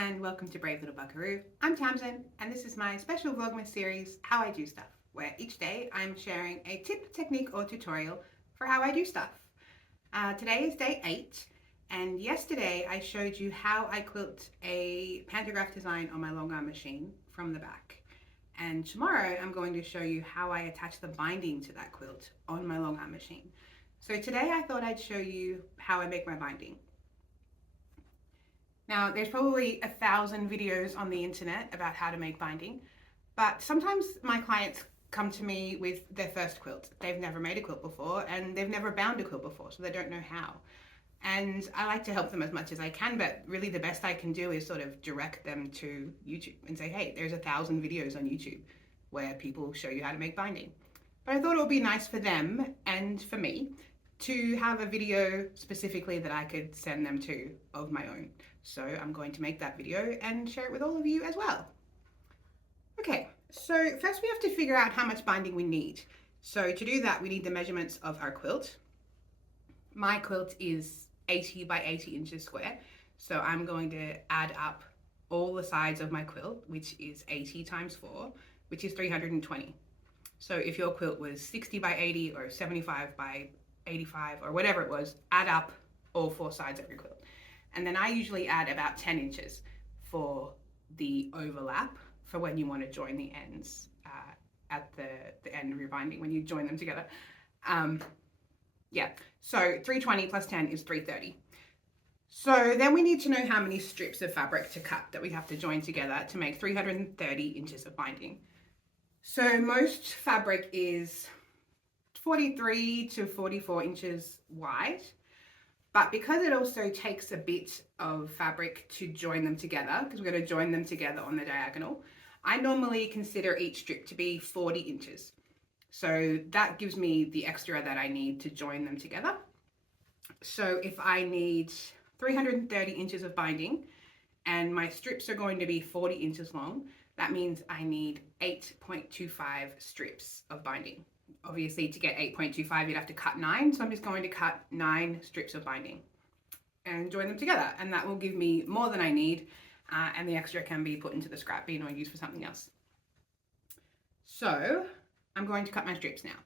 and welcome to Brave Little Buckaroo. I'm Tamsin and this is my special Vlogmas series, How I Do Stuff, where each day I'm sharing a tip, technique or tutorial for how I do stuff. Today is day 8 and yesterday I showed you how I quilt a pantograph design on my Longarm machine from the back. And tomorrow I'm going to show you how I attach the binding to that quilt on my Longarm machine. So today I thought I'd show you how I make my binding. Now, there's probably 1,000 videos on the internet about how to make binding, but sometimes my clients come to me with their first quilt. They've never made a quilt before and they've never bound a quilt before, so they don't know how. And I like to help them as much as I can, but really the best I can do is sort of direct them to YouTube and say, hey, there's 1,000 videos on YouTube where people show you how to make binding. But I thought it would be nice for them and for me to have a video specifically that I could send them to of my own. So I'm going to make that video and share it with all of you as well. Okay, so first we have to figure out how much binding we need. So to do that, we need the measurements of our quilt. My quilt is 80 by 80 inches square. So I'm going to add up all the sides of my quilt, which is 80 times 4, which is 320. So if your quilt was 60 by 80 or 75 by 85 or whatever it was, add up all 4 sides of your quilt. And then I usually add about 10 inches for the overlap for when you want to join the ends at the end of your binding, when you join them together. Yeah, so 320 plus 10 is 330. So then we need to know how many strips of fabric to cut that we have to join together to make 330 inches of binding. So most fabric is 43 to 44 inches wide. But because it also takes a bit of fabric to join them together, because we're going to join them together on the diagonal, I normally consider each strip to be 40 inches. So that gives me the extra that I need to join them together. So if I need 330 inches of binding and my strips are going to be 40 inches long, that means I need 8.25 strips of binding. Obviously, to get 8.25, you'd have to cut 9. So I'm just going to cut 9 strips of binding and join them together. And that will give me more than I need. And the extra can be put into the scrap bin or used for something else. So I'm going to cut my strips now.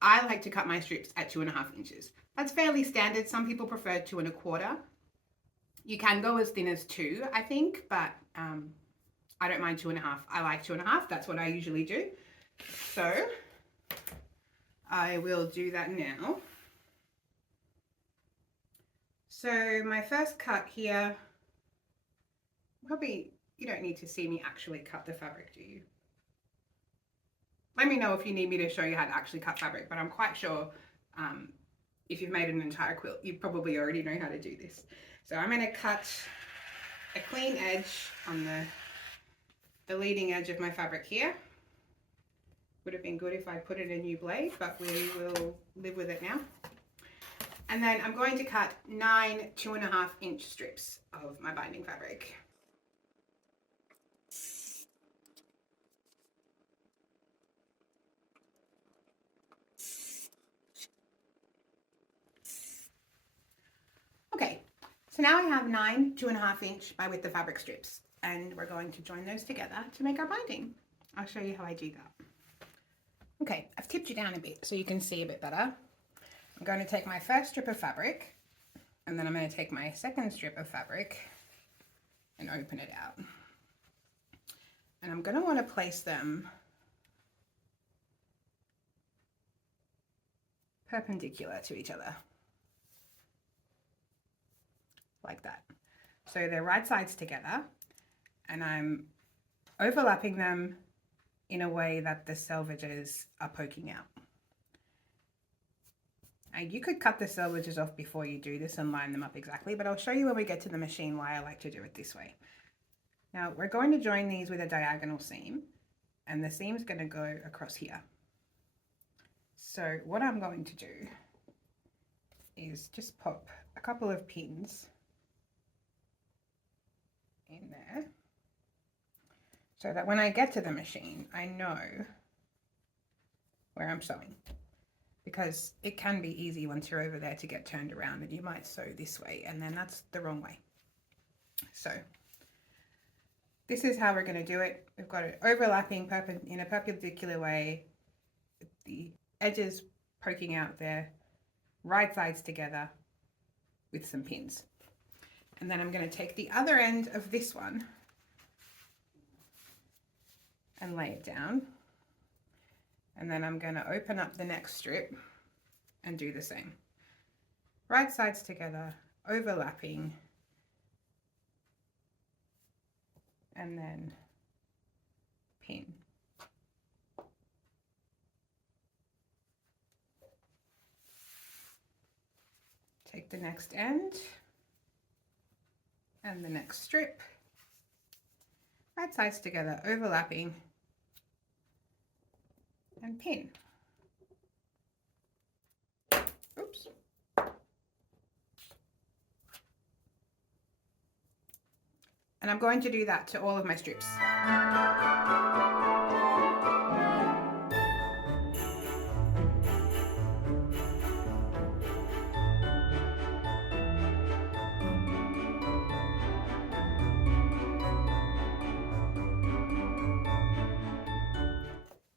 I like to cut my strips at 2.5 inches. That's fairly standard. Some people prefer 2 1/4. You can go as thin as 2, I think, but I don't mind 2.5. I like 2.5. That's what I usually do. So I will do that now. So my first cut here, probably you don't need to see me actually cut the fabric, do you? Let me know if you need me to show you how to actually cut fabric, but I'm quite sure if you've made an entire quilt, you probably already know how to do this. So I'm going to cut a clean edge on the leading edge of my fabric here. Would have been good if I put in a new blade, but we will live with it now. And then I'm going to cut 9 2.5 inch strips of my binding fabric. Okay, so now I have 9 2.5 inch by width of fabric strips, and we're going to join those together to make our binding. I'll show you how I do that. Okay, I've tipped you down a bit so you can see a bit better. I'm going to take my first strip of fabric and then I'm going to take my second strip of fabric and open it out. And I'm going to want to place them perpendicular to each other, like that. So they're right sides together and I'm overlapping them in a way that the selvages are poking out. And you could cut the selvages off before you do this and line them up exactly, but I'll show you when we get to the machine why I like to do it this way. Now we're going to join these with a diagonal seam, and the seam's going to go across here. So what I'm going to do is just pop a couple of pins in there, so that when I get to the machine, I know where I'm sewing. Because it can be easy once you're over there to get turned around and you might sew this way and then that's the wrong way. So this is how we're going to do it. We've got it overlapping in a perpendicular way, the edges poking out there, right sides together with some pins. And then I'm going to take the other end of this one and lay it down. And then I'm going to open up the next strip and do the same. Right sides together, overlapping, and then pin. Take the next end and the next strip, right sides together, overlapping, and pin. Oops. And I'm going to do that to all of my strips.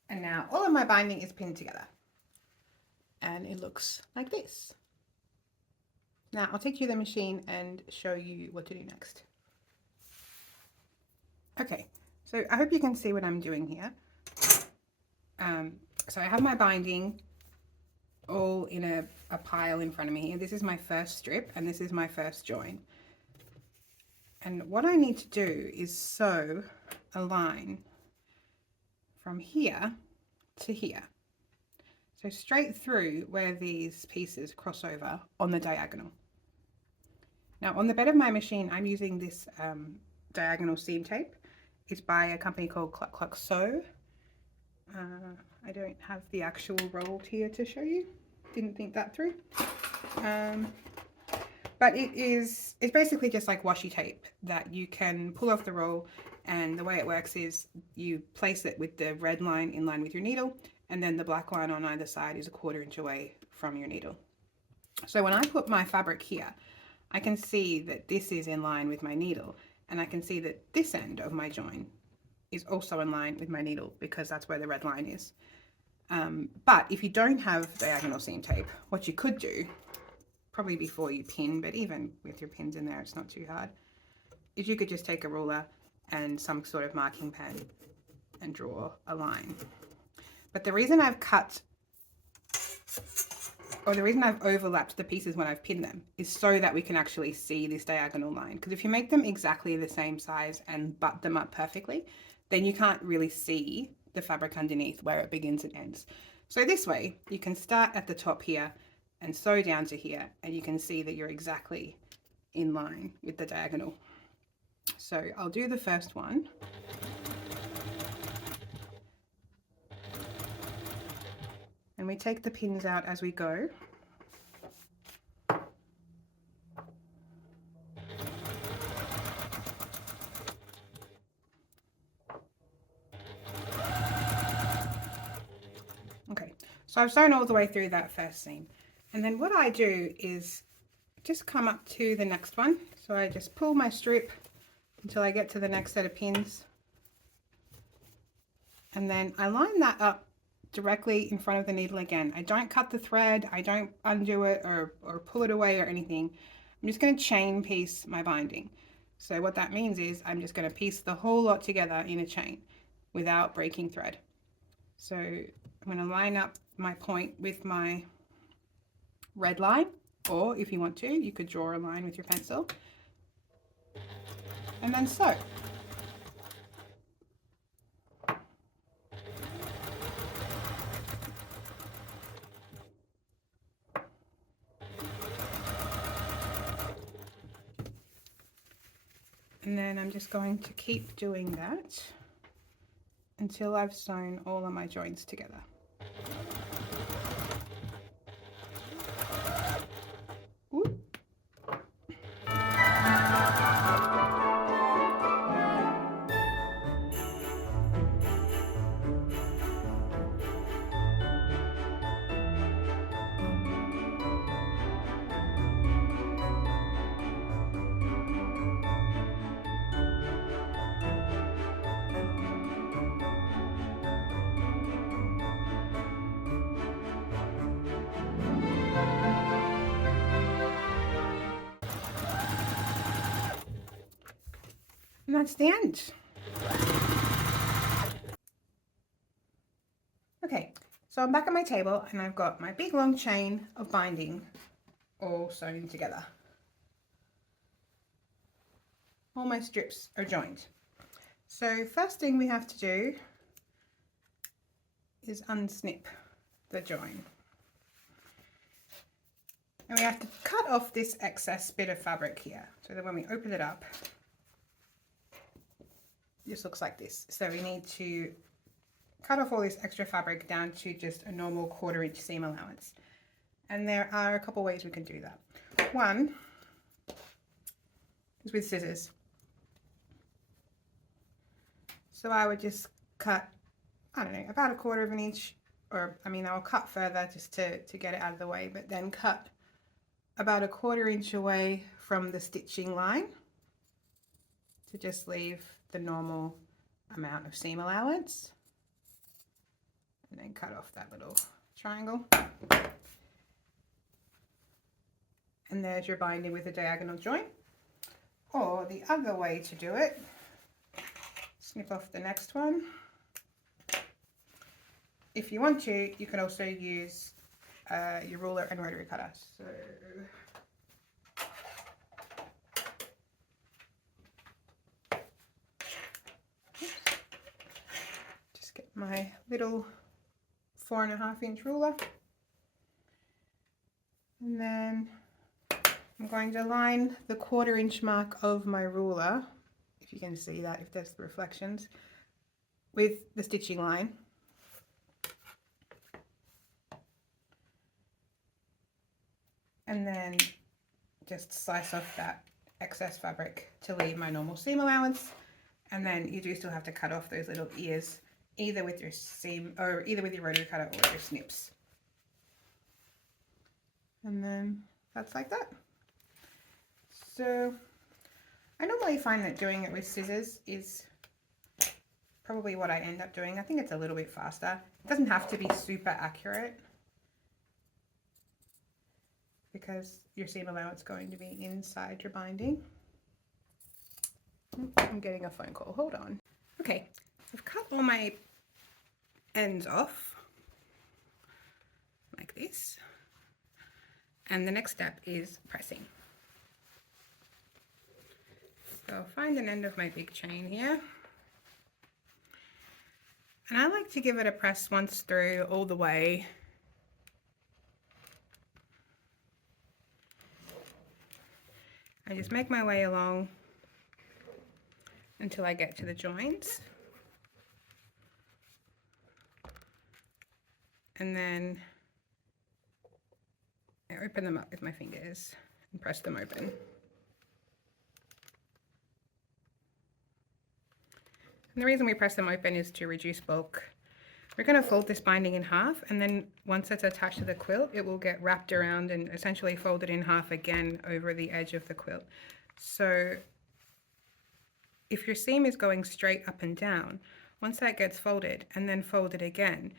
And now all of my binding is pinned together. And it looks like this. Now I'll take you to the machine and show you what to do next. Okay, so I hope you can see what I'm doing here. So I have my binding all in a pile in front of me. This is my first strip and this is my first join. And what I need to do is sew a line from here to here. So straight through where these pieces cross over on the diagonal. Now on the bed of my machine, I'm using this diagonal seam tape. It's by a company called Cluck Cluck Sew. I don't have the actual roll here to show you. Didn't think that through. But it's basically just like washi tape that you can pull off the roll, and the way it works is you place it with the red line in line with your needle, and then the black line on either side is 1/4 inch away from your needle. So when I put my fabric here, I can see that this is in line with my needle, and I can see that this end of my join is also in line with my needle because that's where the red line is. But if you don't have diagonal seam tape, what you could do, probably before you pin, but even with your pins in there, it's not too hard, is you could just take a ruler and some sort of marking pen and draw a line. But the reason I've cut, or the reason I've overlapped the pieces when I've pinned them, is so that we can actually see this diagonal line. Because if you make them exactly the same size and butt them up perfectly, then you can't really see the fabric underneath where it begins and ends. So this way, you can start at the top here and sew down to here, and you can see that you're exactly in line with the diagonal. So I'll do the first one. And we take the pins out as we go. Okay, so I've sewn all the way through that first seam. And then what I do is just come up to the next one. So I just pull my strip until I get to the next set of pins. And then I line that up directly in front of the needle again. I don't cut the thread, I don't undo it or pull it away or anything. I'm just going to chain piece my binding. So what that means is I'm just going to piece the whole lot together in a chain without breaking thread. So I'm going to line up my point with my red line, or if you want to, you could draw a line with your pencil and then sew. And then I'm just going to keep doing that until I've sewn all of my joints together. Ooh. And that's the end. Okay, so I'm back at my table and I've got my big long chain of binding all sewn together. All my strips are joined. So first thing we have to do is unsnip the join. And we have to cut off this excess bit of fabric here, so that when we open it up, this looks like this. So we need to cut off all this extra fabric down to just a normal 1/4 inch seam allowance. And there are a couple ways we can do that. One is with scissors. So I would just cut, I don't know, about a 1/4 inch, or I mean I'll cut further just to get it out of the way, but then cut about a 1/4 inch away from the stitching line to just leave the normal amount of seam allowance, and then cut off that little triangle. And there's your binding with a diagonal join. Or the other way to do it, snip off the next one. If you want to, you can also use your ruler and rotary cutter. So just get my little 4.5 inch ruler, and then I'm going to line the 1/4 inch mark of my ruler, if you can see that, if there's the reflections, with the stitching line. And then just slice off that excess fabric to leave my normal seam allowance. And then you do still have to cut off those little ears, either with your seam, or either with your rotary cutter or your snips. And then that's like that. So I normally find that doing it with scissors is probably what I end up doing. I think it's a little bit faster. It doesn't have to be super accurate, because your seam allowance is going to be inside your binding. I'm getting a phone call, hold on. Okay, I've cut all my ends off like this, and the next step is pressing. So I'll find an end of my big chain here, and I like to give it a press once through all the way. I just make my way along until I get to the joins, and then I open them up with my fingers and press them open. And the reason we press them open is to reduce bulk. We're going to fold this binding in half, and then once it's attached to the quilt, it will get wrapped around and essentially folded in half again over the edge of the quilt. So if your seam is going straight up and down, once that gets folded and then folded again,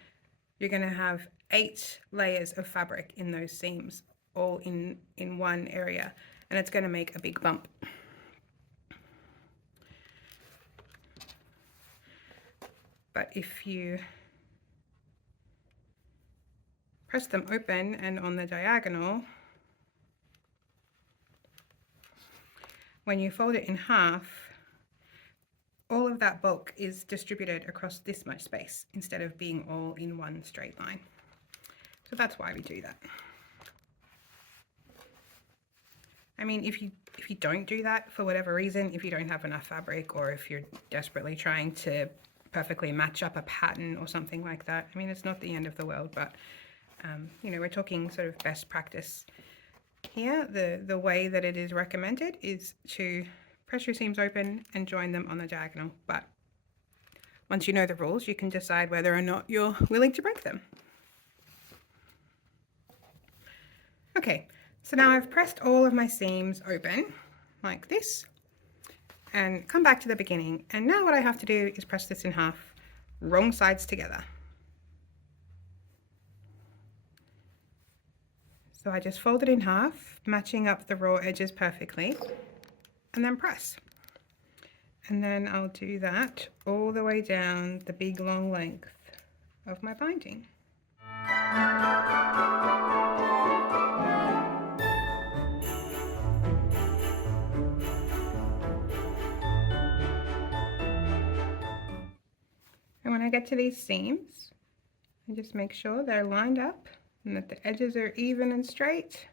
you're going to have 8 layers of fabric in those seams, all in one area, and it's going to make a big bump. But if you press them open and on the diagonal, when you fold it in half, all of that bulk is distributed across this much space instead of being all in one straight line. So that's why we do that. I mean, if you don't do that for whatever reason, if you don't have enough fabric, or if you're desperately trying to perfectly match up a pattern or something like that, I mean, it's not the end of the world, but you know, we're talking sort of best practice here. The way that it is recommended is to press your seams open and join them on the diagonal, but once you know the rules, you can decide whether or not you're willing to break them. Okay, so now I've pressed all of my seams open like this and come back to the beginning, and now what I have to do is press this in half, wrong sides together. So I just fold it in half, matching up the raw edges perfectly, and then press. And then I'll do that all the way down the big long length of my binding. And when I get to these seams, I just make sure they're lined up and that the edges are even and straight,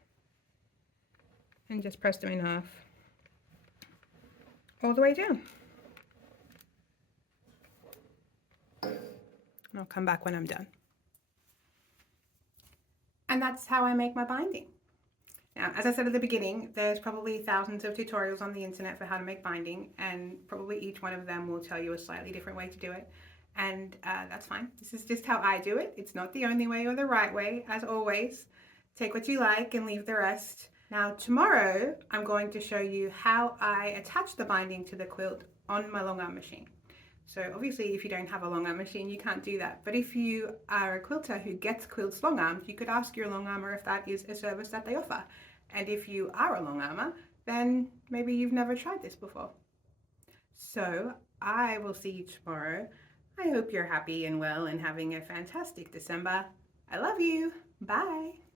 and just press them in half all the way down. And I'll come back when I'm done. And that's how I make my binding. Now, as I said at the beginning, there's probably thousands of tutorials on the internet for how to make binding, and probably each one of them will tell you a slightly different way to do it. And that's fine. This is just how I do it. It's not the only way or the right way, as always. Take what you like and leave the rest. Now, tomorrow, I'm going to show you how I attach the binding to the quilt on my Longarm machine. So obviously, if you don't have a Longarm machine, you can't do that. But if you are a quilter who gets quilts Longarmed, you could ask your Longarmer if that is a service that they offer. And if you are a Longarmer, then maybe you've never tried this before. So I will see you tomorrow. I hope you're happy and well and having a fantastic December. I love you. Bye.